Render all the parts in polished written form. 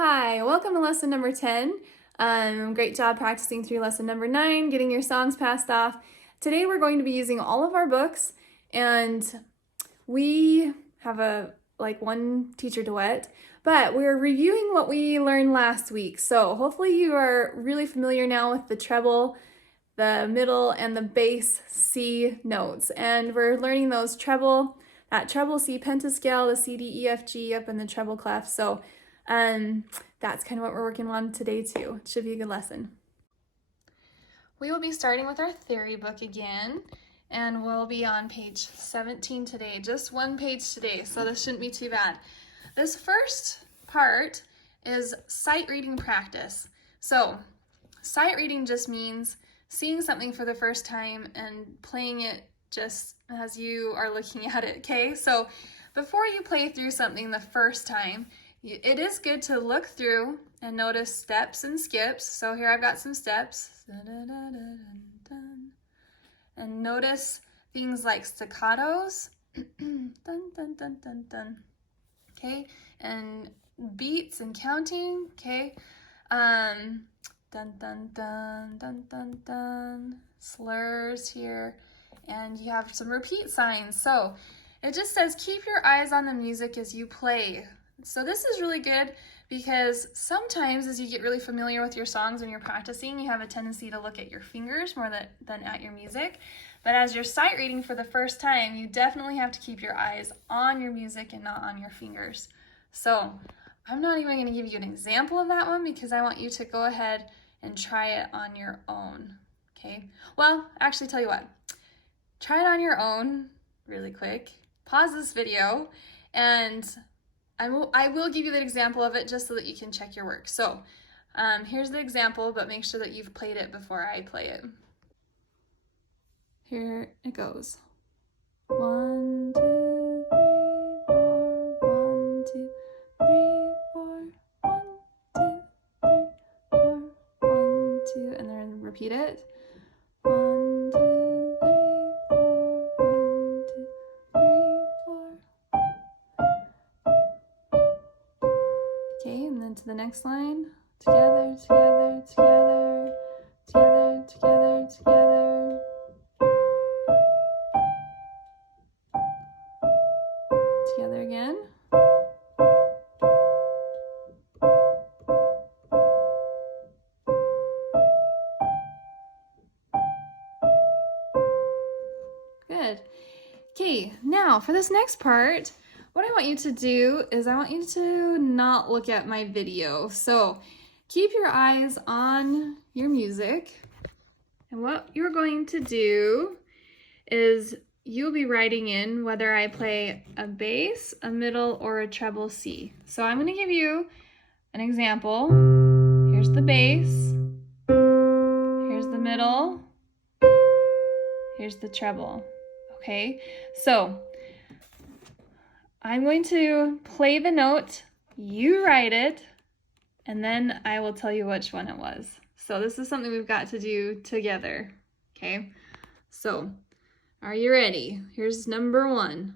Hi, welcome to lesson number 10. Great job practicing through lesson number 9, getting your songs passed off. Today we're going to be using all of our books, and we have one teacher duet, but we're reviewing what we learned last week. So hopefully you are really familiar now with the treble, the middle, and the bass C notes. And we're learning those that treble C pentascale, the C, D, E, F, G up in the treble clef. So that's kind of what we're working on today too. It should be a good lesson. We will be starting with our theory book again, and we'll be on page 17 today, just one page today, so this shouldn't be too bad. This first part is sight reading practice. So sight reading just means seeing something for the first time and playing it just as you are looking at it, okay? So before you play through something the first time, it is good to look through and notice steps and skips. So here I've got some steps. And notice things like staccatos. Okay, and beats and counting. Okay, dun dun dun dun dun dun. Slurs here, and you have some repeat signs. So it just says keep your eyes on the music as you play. So this is really good because sometimes as you get really familiar with your songs when you're practicing, you have a tendency to look at your fingers more than at your music. But as you're sight reading for the first time, you definitely have to keep your eyes on your music and not on your fingers. So I'm not even going to give you an example of that one because I want you to go ahead and try it on your own. Okay? Well, actually, tell you what. Try it on your own really quick. Pause this video and I will give you the example of it just so that you can check your work. So here's the example, but make sure that you've played it before I play it. Here it goes. 1, 2, 3, 4. 1, 2, 3, 4. 1, 2, 3, 4. 1, 2, and then repeat it. 1, 2, 3, 4. 1, 2, 3, 4. Okay, and then to the next line. Together, together, together, together, together, together. Together again. Good. Okay, now for this next part, what I want you to do is I want you to not look at my video. So keep your eyes on your music. And what you're going to do is you'll be writing in whether I play a bass, a middle, or a treble C. So I'm going to give you an example. Here's the bass. Here's the middle. Here's the treble. Okay, so I'm going to play the note, you write it, and then I will tell you which one it was. So this is something we've got to do together, okay? So, are you ready? Here's number 1.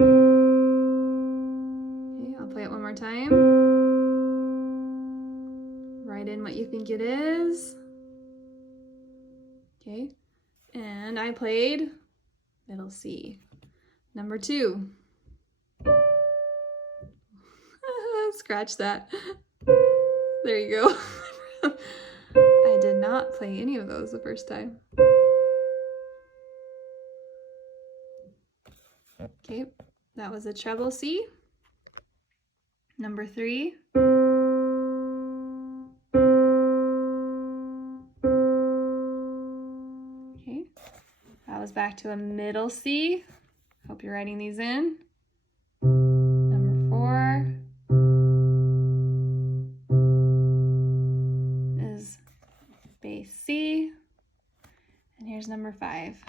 Okay, I'll play it one more time. Write in what you think it is. Okay, and I played middle C. Number 2. Scratch that. There you go. I did not play any of those the first time. Okay, that was a treble C. Number 3. Okay, that was back to a middle C. Hope you're writing these in. Number 4 is bass C. And here's number 5.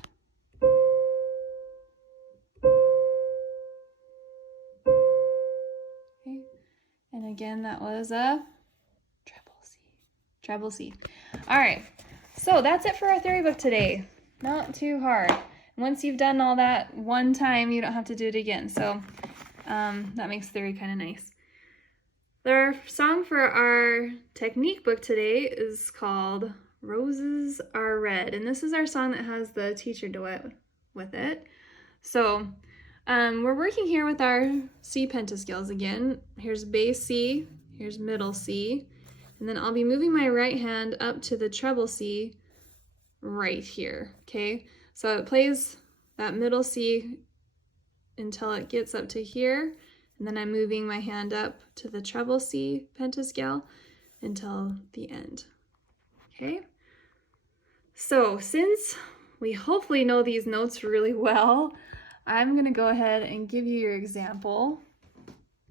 Okay, and again, that was a treble C. Treble C. All right, so that's it for our theory book today. Not too hard. Once you've done all that one time, you don't have to do it again. So that makes theory kind of nice. Our song for our technique book today is called Roses Are Red, and this is our song that has the teacher duet with it. So we're working here with our C pentascales again. Here's bass C, here's middle C, and then I'll be moving my right hand up to the treble C right here, okay? So it plays that middle C until it gets up to here, and then I'm moving my hand up to the treble C pentascale until the end, okay? So since we hopefully know these notes really well, I'm gonna go ahead and give you your example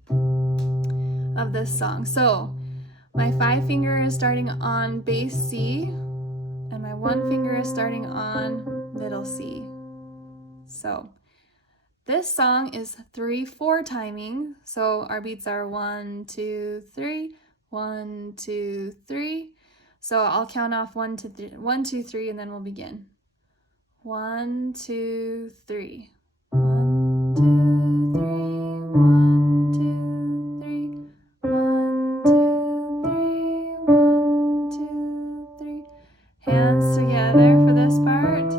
of this song. So my 5 finger is starting on bass C, and my 1 finger is starting on middle C. So this song is 3/4 timing, so our beats are 1, 2, 3, 1, 2, 3. So I'll count off 1, 2, 3, and then we'll begin. 1, 2, 3. 1, 2, 3, 1, 2, 3, 1, 2, 3, 1, 2, 3. Hands together for this part.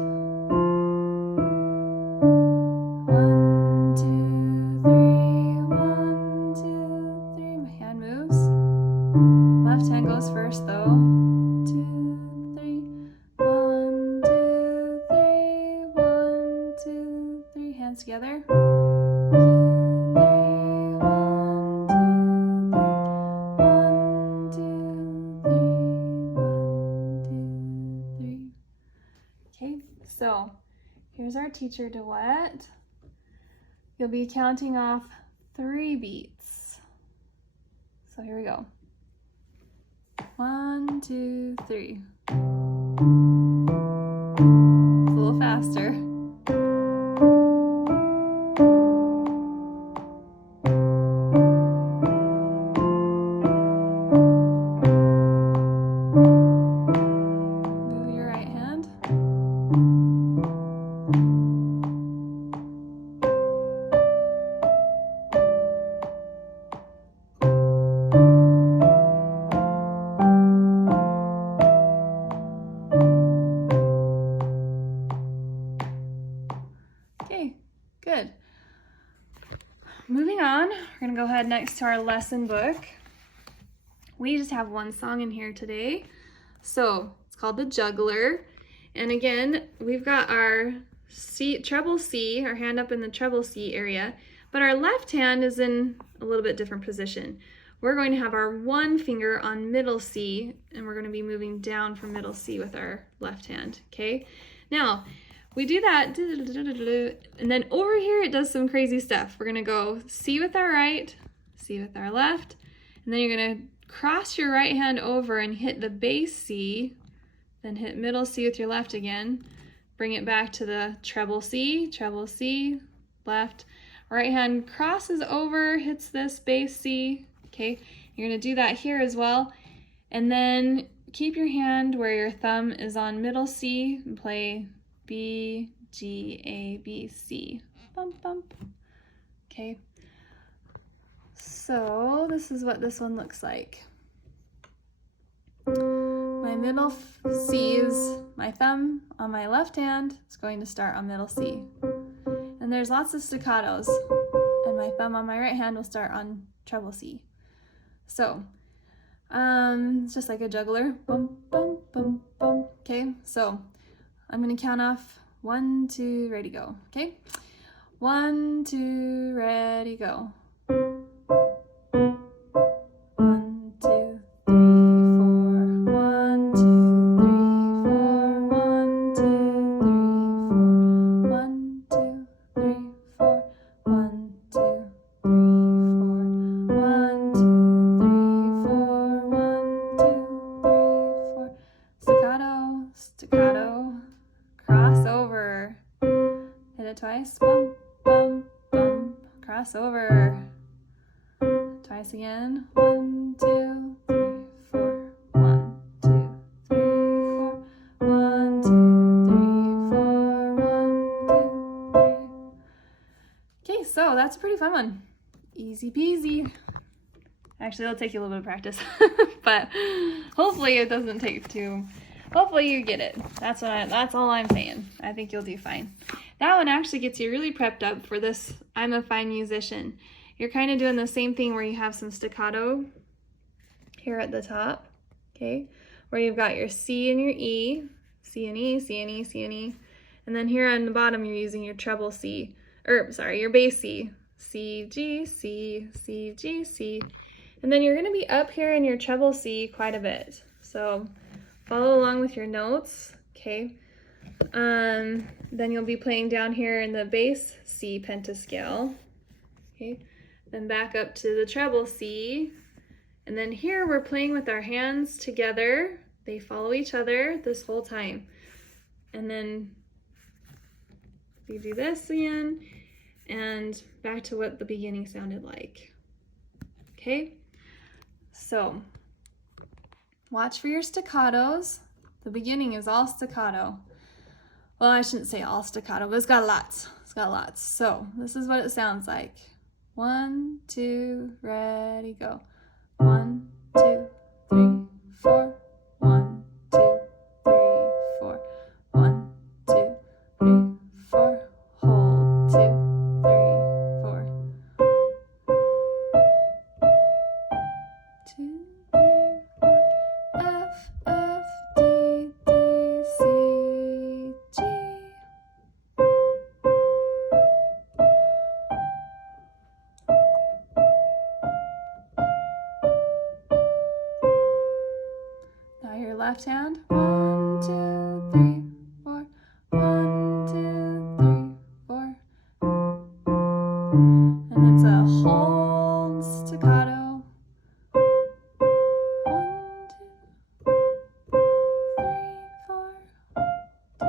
1, 2, 3, 1, 2, 3. My hand moves. Left hand goes first though. 2, 3, 1, 2, 3, 1, 2, 3. Hands together. 2, 3, 1, 2, 3, 1, 2, 3. Okay, so here's our teacher duet. You'll be counting off 3 beats. So here we go. 1, 2, 3. It's a little faster. Move your right hand. Okay, good. Moving on, we're gonna go ahead next to our lesson book. We just have one song in here today. So it's called the Juggler. And again, we've got our C, treble C, our hand up in the treble C area, but our left hand is in a little bit different position. We're going to have our 1 finger on middle C, and we're going to be moving down from middle C with our left hand, okay? Now, we do that, and then over here it does some crazy stuff. We're gonna go C with our right, C with our left, and then you're gonna cross your right hand over and hit the bass C, then hit middle C with your left again, bring it back to the treble C, left, right hand crosses over, hits this bass C, okay? You're gonna do that here as well, and then keep your hand where your thumb is on middle C and play B, G, A, B, C. Bump, bump. Okay. So this is what this one looks like. My middle C is my thumb on my left hand. It's going to start on middle C. And there's lots of staccatos. And my thumb on my right hand will start on treble C. So, it's just like a juggler. Bump, bump, bump, bump. Okay, so I'm gonna count off 1, 2, ready, go, okay? 1, 2, ready, go. 1, 2, 3, 4. 1, 2, 3, 4. 1, 2, 3, 4. 1, 2, 3, 4. 1, 2, 3, 4. 1, 2, 3, 4. 1, 2, 3, 4. Staccato, staccato. Crossover. Hit it twice. Bump, bump, bump. Crossover. Twice again. 1, 2, 3, 4. 1, 2, 3, 4. 1, 2, 3, 4. 1, 2, 3. Okay, so that's a pretty fun one. Easy peasy. Actually, it'll take you a little bit of practice, but hopefully it doesn't take too. Hopefully you get it. That's all I'm saying. I think you'll do fine. That one actually gets you really prepped up for this I'm a Fine Musician. You're kind of doing the same thing where you have some staccato here at the top, okay? Where you've got your C and your E, C and E, C and E, C and E. And then here on the bottom, you're using your treble C, your bass C. C, G, C, C, G, C. And then you're gonna be up here in your treble C quite a bit. So follow along with your notes, okay? Then you'll be playing down here in the bass C pentascale, okay? Then back up to the treble C. And then here we're playing with our hands together. They follow each other this whole time. And then we do this again and back to what the beginning sounded like. Okay? So watch for your staccatos. The beginning is all staccato. Well, I shouldn't say all staccato, but it's got lots. It's got lots. So this is what it sounds like. 1, 2, ready, go. 1, 2, 3, 4. 1, 2, 3, 4. 1, 2, 3, 4. Hold 2, 3, 4. 2, 3, 4. F, F, D, D, C, G. Now your left hand. 1, 2, 3, 4. 1, 2, 3, 4. And it's a hold staccato. 1, 2, 3, 4. 2,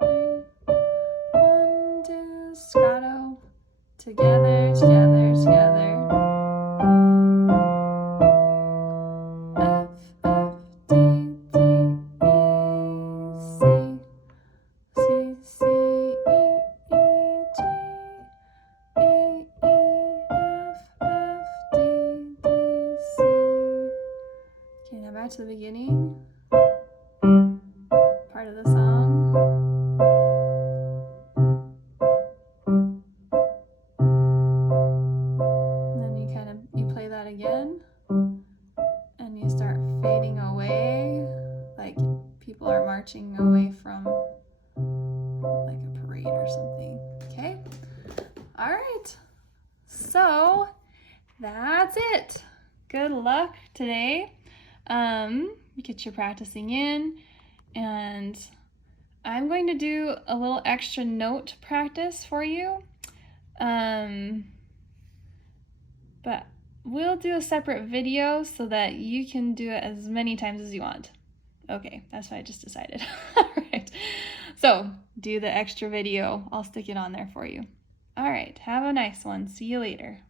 3. 1, 2, staccato. Together, together, together. F, F, D, D, E, C, C, C, E, E, G, E, E, F, F, D, D, C. Okay, now back to the beginning. Part of the song. And then you play that again. And you start fading away, like people are marching away from like a parade or something, okay? All right, so that's it. Good luck today. Get your practicing in, and I'm going to do a little extra note practice for you. But we'll do a separate video so that you can do it as many times as you want. Okay, that's what I just decided. All right, so do the extra video. I'll stick it on there for you. All right, have a nice one. See you later.